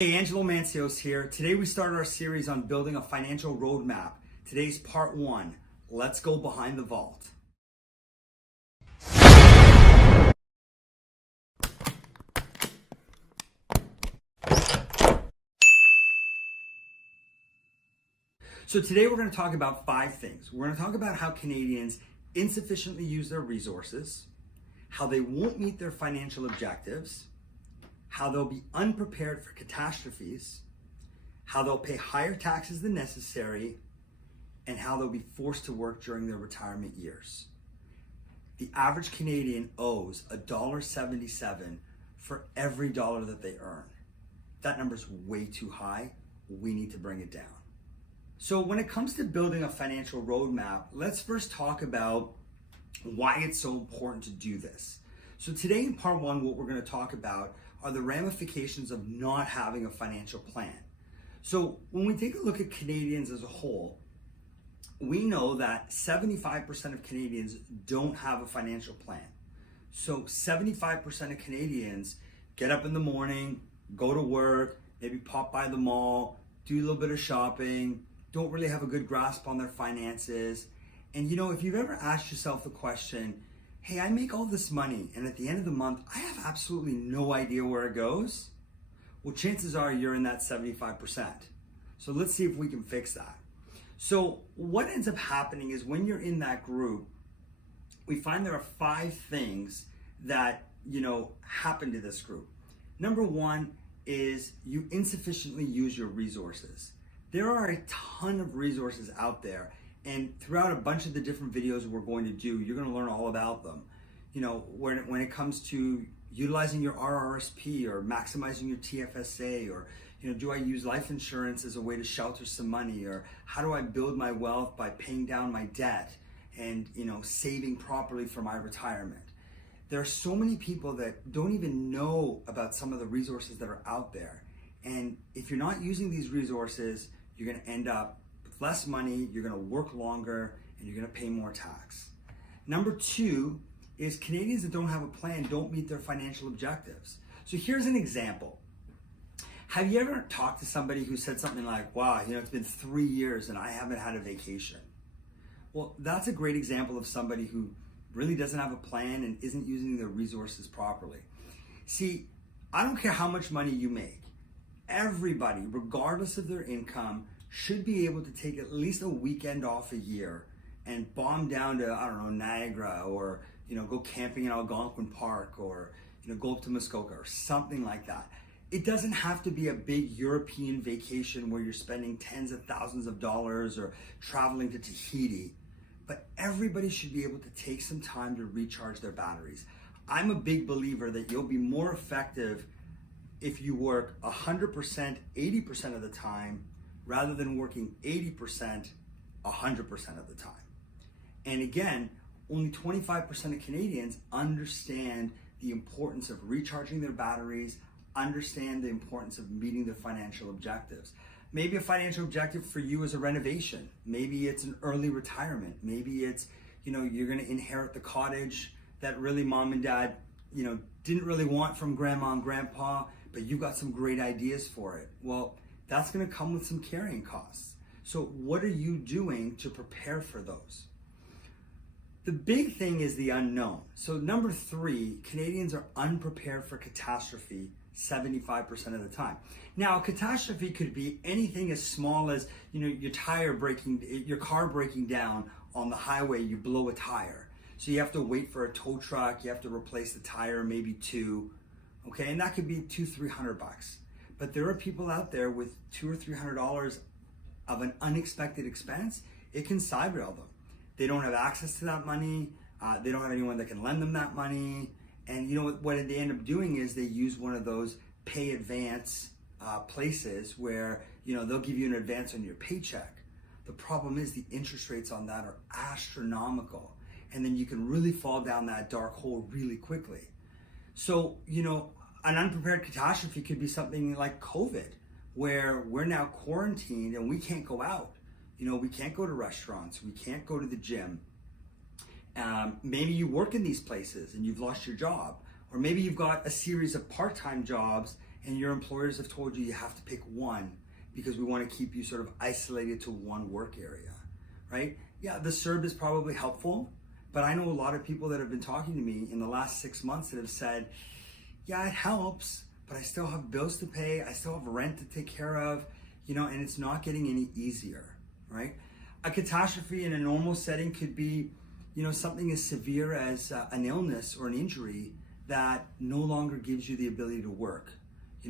Hey, Angelo Mantzios here. Today we start our series on building a financial roadmap. Today's part 1. Let's go behind the vault. So today we're going to talk about 5 things. We're going to talk about how Canadians insufficiently use their resources, how they won't meet their financial objectives, how they'll be unprepared for catastrophes, how they'll pay higher taxes than necessary, and how they'll be forced to work during their retirement years. The average Canadian owes $1.77 for every dollar that they earn. That number's way too high. We need to bring it down. So when it comes to building a financial roadmap, let's first talk about why it's so important to do this. So today in part 1, what we're going to talk about are the ramifications of not having a financial plan. So when we take a look at Canadians as a whole, we know that 75% of Canadians don't have a financial plan. So 75% of Canadians get up in the morning, go to work, maybe pop by the mall, do a little bit of shopping, don't really have a good grasp on their finances. And if you've ever asked yourself the question, hey, I make all this money and at the end of the month, I have absolutely no idea where it goes. Well, chances are you're in that 75%. So let's see if we can fix that. So what ends up happening is when you're in that group, we find there are 5 things that, happen to this group. Number 1 is you insufficiently use your resources. There are a ton of resources out there. And throughout a bunch of the different videos we're going to do, you're going to learn all about them. When it comes to utilizing your RRSP or maximizing your TFSA, or do I use life insurance as a way to shelter some money, or how do I build my wealth by paying down my debt and saving properly for my retirement. There are so many people that don't even know about some of the resources that are out there. And if you're not using these resources, you're going to end up less money, you're going to work longer, and you're going to pay more tax. Number 2 is Canadians that don't have a plan don't meet their financial objectives. So here's an example. Have you ever talked to somebody who said something like, wow, it's been 3 years and I haven't had a vacation? Well, that's a great example of somebody who really doesn't have a plan and isn't using their resources properly. See, I don't care how much money you make. Everybody, regardless of their income, should be able to take at least a weekend off a year and bomb down to, Niagara, or, go camping in Algonquin Park, or, go up to Muskoka or something like that. It doesn't have to be a big European vacation where you're spending tens of thousands of dollars or traveling to Tahiti, but everybody should be able to take some time to recharge their batteries. I'm a big believer that you'll be more effective if you work 100%, 80% of the time, rather than working 80%, 100% of the time. And again, only 25% of Canadians understand the importance of recharging their batteries, understand the importance of meeting their financial objectives. Maybe a financial objective for you is a renovation. Maybe it's an early retirement. Maybe it's, you're gonna inherit the cottage that really mom and dad, didn't really want from grandma and grandpa, but you got some great ideas for it. Well, that's going to come with some carrying costs. So what are you doing to prepare for those? The big thing is the unknown. So number 3, Canadians are unprepared for catastrophe 75% of the time. Now, a catastrophe could be anything as small as, your car breaking down on the highway, you blow a tire. So you have to wait for a tow truck, you have to replace the tire, maybe 2, okay? And that could be $200-300. But there are people out there with $200 or $300 of an unexpected expense. It can side-rail them. They don't have access to that money. They don't have anyone that can lend them that money. And what they end up doing is they use one of those pay advance places where they'll give you an advance on your paycheck. The problem is the interest rates on that are astronomical, and then you can really fall down that dark hole really quickly. So an unprepared catastrophe could be something like COVID, where we're now quarantined and we can't go out. We can't go to restaurants, we can't go to the gym. Maybe you work in these places and you've lost your job, or maybe you've got a series of part-time jobs and your employers have told you you have to pick one because we want to keep you sort of isolated to one work area, right? Yeah, the CERB is probably helpful, but I know a lot of people that have been talking to me in the last 6 months that have said, yeah, it helps, but I still have bills to pay, I still have rent to take care of, and it's not getting any easier, right? A catastrophe in a normal setting could be, something as severe as an illness or an injury that no longer gives you the ability to work.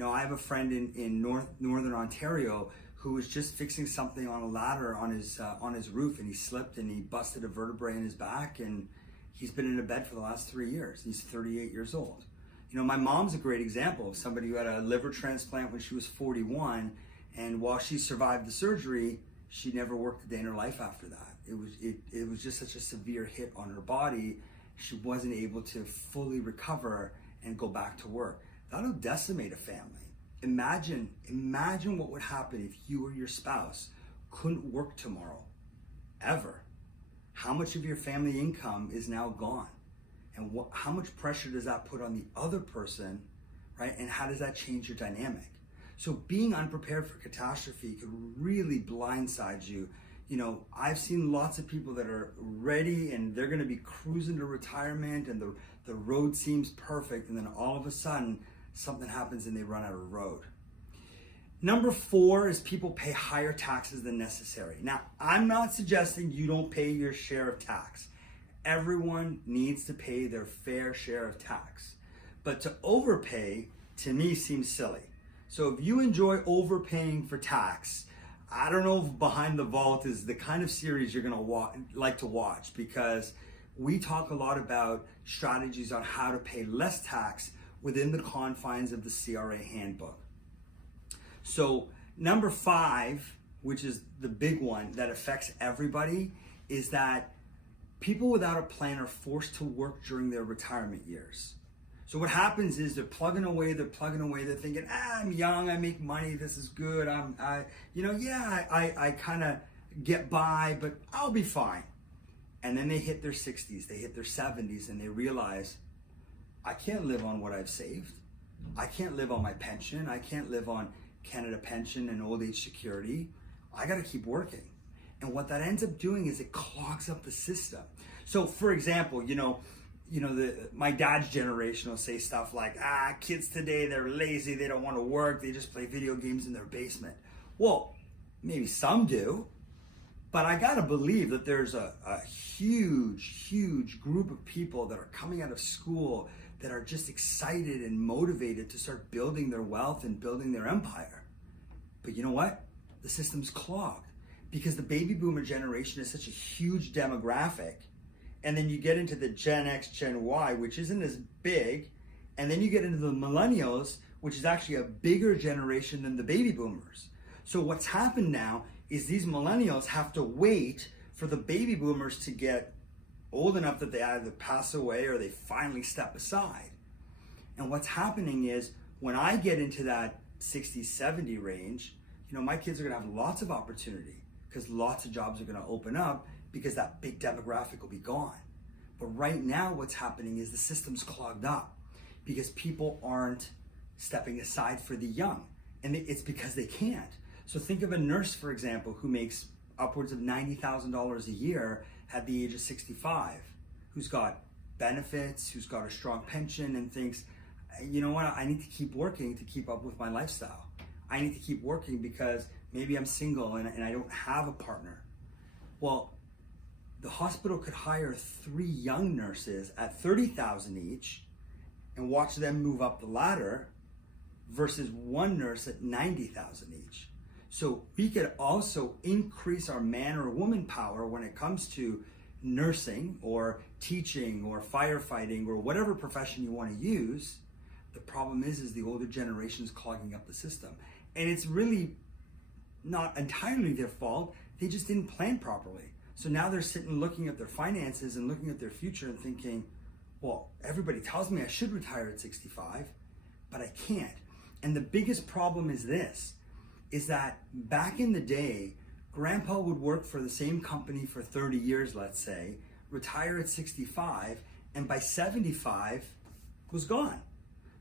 I have a friend in northern Ontario who was just fixing something on a ladder on his roof, and he slipped and he busted a vertebrae in his back, and he's been in a bed for the last 3 years. He's 38 years old. My mom's a great example of somebody who had a liver transplant when she was 41, and while she survived the surgery, she never worked a day in her life after that. It was just such a severe hit on her body. She wasn't able to fully recover and go back to work. That'll decimate a family. Imagine what would happen if you or your spouse couldn't work tomorrow, ever. How much of your family income is now gone? And how much pressure does that put on the other person, right? And how does that change your dynamic? So being unprepared for catastrophe could really blindside you. I've seen lots of people that are ready and they're gonna be cruising to retirement and the road seems perfect, and then all of a sudden something happens and they run out of road. Number 4 is people pay higher taxes than necessary. Now, I'm not suggesting you don't pay your share of tax. Everyone needs to pay their fair share of tax. But to overpay, to me, seems silly. So if you enjoy overpaying for tax, I don't know if Behind the Vault is the kind of series you're gonna like to watch, because we talk a lot about strategies on how to pay less tax within the confines of the CRA handbook. So number 5, which is the big one that affects everybody, is that people without a plan are forced to work during their retirement years. So what happens is they're plugging away, they're thinking, I'm young, I make money, this is good, I kind of get by, but I'll be fine. And then they hit their 60s, they hit their 70s, and they realize, I can't live on what I've saved. I can't live on my pension. I can't live on Canada Pension and old age security. I got to keep working. And what that ends up doing is it clogs up the system. So for example, my dad's generation will say stuff like, kids today, they're lazy, they don't want to work, they just play video games in their basement. Well, maybe some do, but I gotta believe that there's a huge group of people that are coming out of school that are just excited and motivated to start building their wealth and building their empire. But you know what? The system's clogged because the baby boomer generation is such a huge demographic. And then you get into the Gen X, Gen Y, which isn't as big. And then you get into the millennials, which is actually a bigger generation than the baby boomers. So what's happened now is these millennials have to wait for the baby boomers to get old enough that they either pass away or they finally step aside. And what's happening is when I get into that 60, 70 range, my kids are gonna have lots of opportunity because lots of jobs are gonna open up because that big demographic will be gone. But right now what's happening is the system's clogged up because people aren't stepping aside for the young. And it's because they can't. So think of a nurse, for example, who makes upwards of $90,000 a year at the age of 65, who's got benefits, who's got a strong pension, and thinks, you know what, I need to keep working to keep up with my lifestyle. I need to keep working because maybe I'm single and I don't have a partner. Well, the hospital could hire 3 young nurses at $30,000 each and watch them move up the ladder versus 1 nurse at $90,000 each. So we could also increase our man or woman power when it comes to nursing or teaching or firefighting or whatever profession you want to use. The problem is the older generation is clogging up the system. And it's really not entirely their fault. They just didn't plan properly. So now they're sitting looking at their finances and looking at their future and thinking, well, everybody tells me I should retire at 65, but I can't. And the biggest problem is this, is that back in the day, grandpa would work for the same company for 30 years, let's say, retire at 65, and by 75 was gone.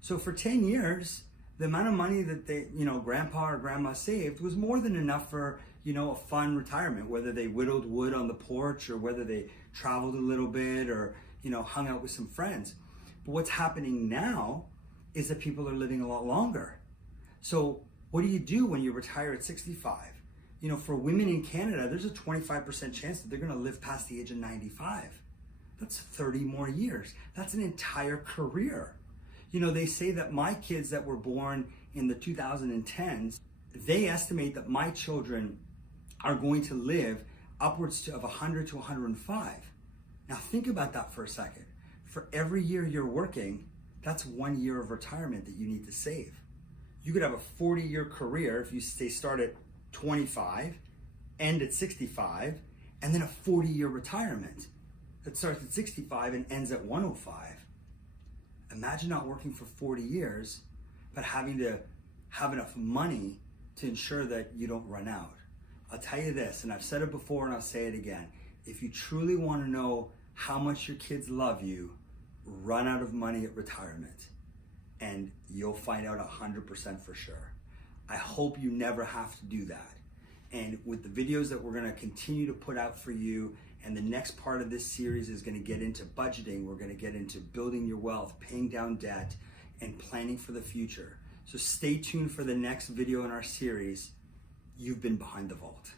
So for 10 years, the amount of money that they, grandpa or grandma saved was more than enough for, a fun retirement, whether they whittled wood on the porch or whether they traveled a little bit or, hung out with some friends. But what's happening now is that people are living a lot longer. So what do you do when you retire at 65? For women in Canada, there's a 25% chance that they're going to live past the age of 95. That's 30 more years. That's an entire career. They say that my kids that were born in the 2010s, they estimate that my children are going to live upwards of 100 to 105. Now think about that for a second. For every year you're working, that's 1 year of retirement that you need to save. You could have a 40-year career if you start at 25, end at 65, and then a 40-year retirement that starts at 65 and ends at 105. Imagine not working for 40 years, but having to have enough money to ensure that you don't run out. I'll tell you this, and I've said it before and I'll say it again. If you truly want to know how much your kids love you, run out of money at retirement and you'll find out 100% for sure. I hope you never have to do that. And with the videos that we're going to continue to put out for you, and the next part of this series is going to get into budgeting. We're going to get into building your wealth, paying down debt, and planning for the future. So stay tuned for the next video in our series. You've been Behind the Vault.